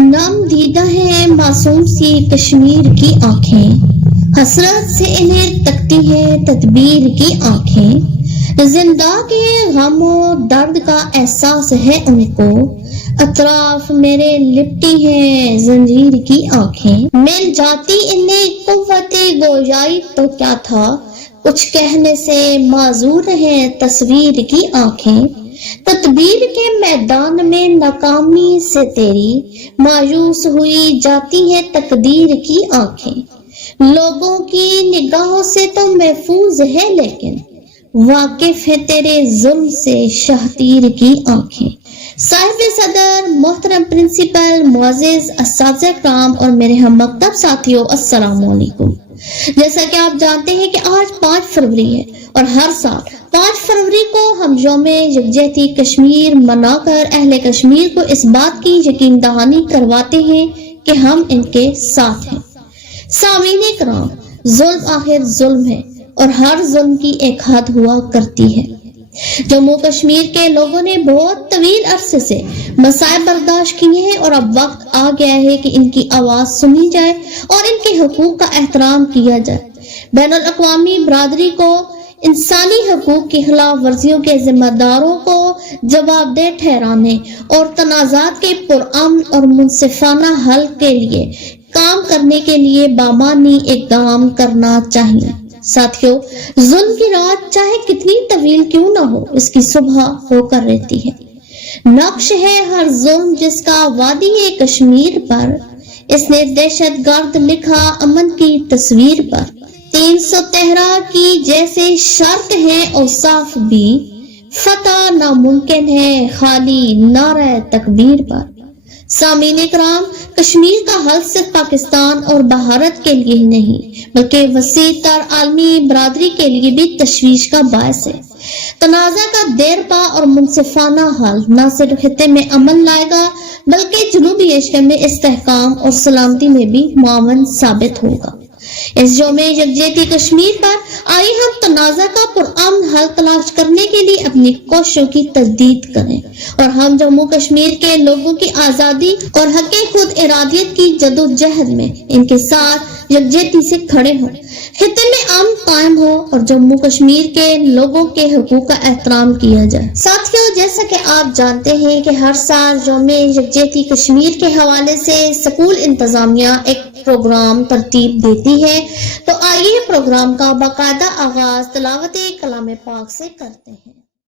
نام دیدہ ہے معصوم سی کشمیر کی آنکھیں، حسرت سے انہیں تکتی ہے تدبیر کی آنکھیں، زندہ کے غم و درد کا احساس ہے ان کو، اطراف میرے لپٹی ہے زنجیر کی آنکھیں، مل جاتی انہیں قوت گویائی تو کیا تھا، کچھ کہنے سے معذور ہیں تصویر کی آنکھیں، تدبیر کے میدان میں ناکامی سے تیری مایوس ہوئی جاتی ہے تقدیر کی آنکھیں، لوگوں کی نگاہوں سے تو محفوظ ہے لیکن واقف ہے تیرے ظلم سے شہتیر کی آنکھیں۔ صاحب صدر، محترم پرنسپل، معزز اساتذہ کرام اور میرے ہم مکتب ساتھیوں، السلام علیکم۔ جیسا کہ آپ جانتے ہیں کہ آج 5 فروری ہے اور ہر سال 5 فروری کو ہم یوم یکجہتی کشمیر منا کر اہل کشمیر کو اس بات کی یقین دہانی کرواتے ہیں کہ ہم ان کے ساتھ ہیں۔ سامعین کرام، ظلم آخر ظلم ہے اور ہر ظلم کی ایک حد ہوا کرتی ہے۔ جموں کشمیر کے لوگوں نے بہت طویل عرصے سے مصائب برداشت کیے ہیں اور اب وقت آ گیا ہے کہ ان کی آواز سنی جائے اور ان کے حقوق کا احترام کیا جائے۔ بین الاقوامی برادری کو انسانی حقوق کی خلاف ورزیوں کے ذمہ داروں کو جواب دہ ٹھہرانے اور تنازعات کے پرامن اور منصفانہ حل کے لیے کام کرنے کے لیے بامانی اقدام کرنا چاہیے۔ ساتھیوں، ظلم کی رات چاہے کتنی طویل کیوں نہ ہو، اس کی صبح ہو کر رہتی ہے۔ نقش ہے ہر ظلم جس کا وادی کشمیر پر، اس نے دہشت گرد لکھا امن کی تصویر پر، 313 کی جیسے شرط ہے اوصاف بھی، فتح ناممکن ہے خالی نعرہ تکبیر پر۔ سامعین کرام، کشمیر کا حل صرف پاکستان اور بھارت کے لیے ہی نہیں بلکہ وسیع تر عالمی برادری کے لیے بھی تشویش کا باعث ہے۔ تنازع کا دیر پا اور منصفانہ حل نہ صرف خطے میں امن لائے گا بلکہ جنوبی ایشیا میں استحکام اور سلامتی میں بھی معاون ثابت ہوگا۔ اس یوم یکجہتی کشمیر پر آئیے ہم تنازع کا پرامن حل تلاش کرنے کے لیے اپنی کوششوں کی تجدید کریں اور ہم جموں کشمیر کے لوگوں کی آزادی اور حق خود ارادیت کی جدوجہد میں ان کے ساتھ یکجہتی سے کھڑے ہوں، خطے میں امن قائم ہو اور جموں کشمیر کے لوگوں کے حقوق کا احترام کیا جائے۔ ساتھیوں، جیسا کہ آپ جانتے ہیں کہ ہر سال یوم یکجہتی کشمیر کے حوالے سے اسکول انتظامیہ ایک پروگرام ترتیب دیتی ہے، تو آئیے پروگرام کا باقاعدہ آغاز تلاوت کلام پاک سے کرتے ہیں۔